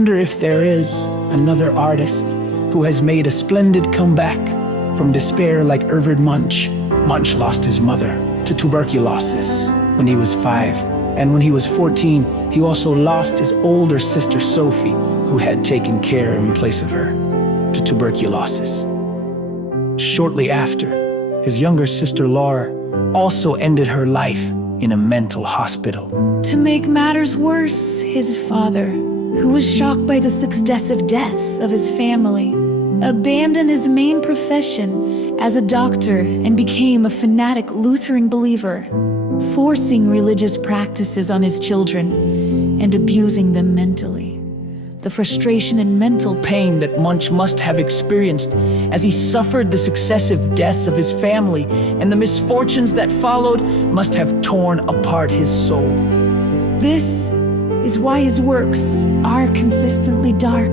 wonder if there is another artist who has made a splendid comeback from despair like Edvard Munch. Munch lost his mother to tuberculosis when he was 5, and when he was 14, he also lost his older sister Sophie, who had taken care in place of her, to tuberculosis. Shortly after, his younger sister Laura also ended her life in a mental hospital. To make matters worse, his father, who was shocked by the successive deaths of his family, abandoned his main profession as a doctor and became a fanatic Lutheran believer, forcing religious practices on his children and abusing them mentally. The frustration and mental Pain that Munch must have experienced as he suffered the successive deaths of his family and the misfortunes that followed must have torn apart his soul. This is why his works are consistently dark.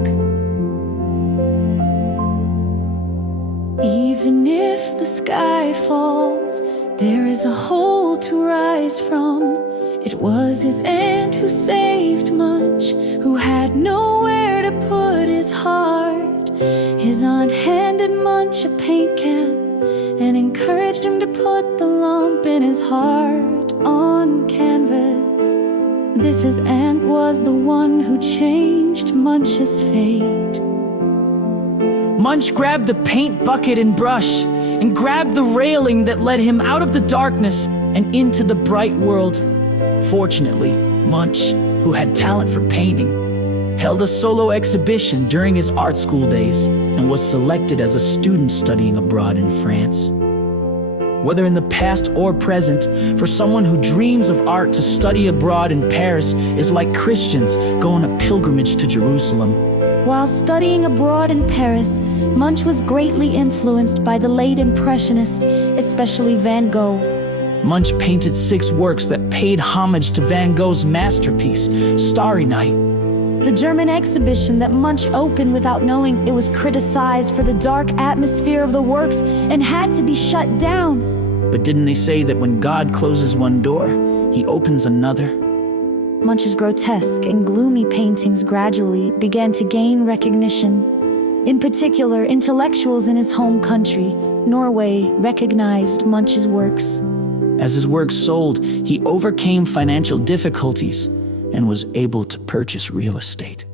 Even if the sky falls, there is a hole to rise from. It was his aunt who saved Munch, who had nowhere to put his heart. His aunt handed Munch a paint can and encouraged him to put the lump in his heart on canvas. This aunt was the one who changed Munch's fate. Munch grabbed the paint bucket and brush and grabbed the railing that led him out of the darkness and into the bright world. Fortunately, Munch, who had talent for painting, held a solo exhibition during his art school days and was selected as a student studying abroad in France. Whether in the past or present, for someone who dreams of art, to study abroad in Paris is like Christians go on a pilgrimage to Jerusalem. While studying abroad in Paris, Munch was greatly influenced by the late Impressionists, especially Van Gogh. Munch painted 6 works that paid homage to Van Gogh's masterpiece, Starry Night. The German exhibition that Munch opened without knowing it was criticized for the dark atmosphere of the works and had to be shut down. But didn't they say that when God closes one door, he opens another? Munch's grotesque and gloomy paintings gradually began to gain recognition. In particular, intellectuals in his home country, Norway, recognized Munch's works. As his works sold, he overcame financial difficulties and was able to purchase real estate.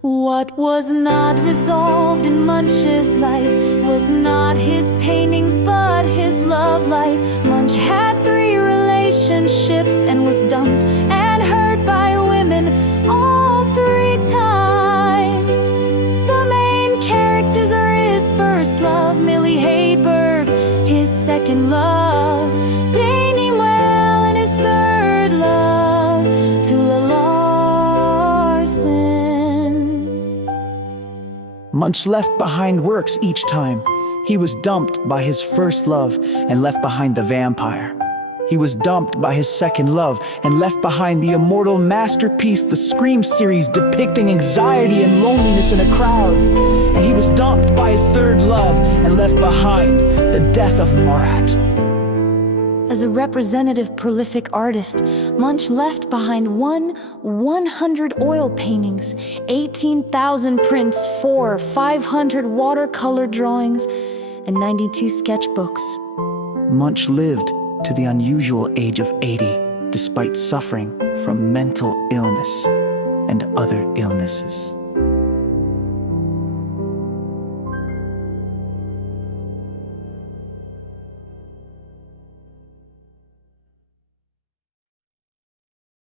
What was not resolved in Munch's life was not his paintings, but his love life. Munch had 3 relationships and was dumped and hurt by women all 3 times. The main characters are his first love, Millie Hayberg, his second love, Danny Well, and his third love, Tula Larsen. Munch left behind works each time. He was dumped by his first love and left behind the vampire. He was dumped by his second love and left behind the immortal masterpiece, the Scream series, depicting anxiety and loneliness in a crowd. And he was dumped by his third love and left behind the death of Marat. As a representative, prolific artist, Munch left behind 100 oil paintings, 18,000 prints, 500 watercolor drawings, and 92 sketchbooks. Munch lived to the unusual age of 80, despite suffering from mental illness and other illnesses.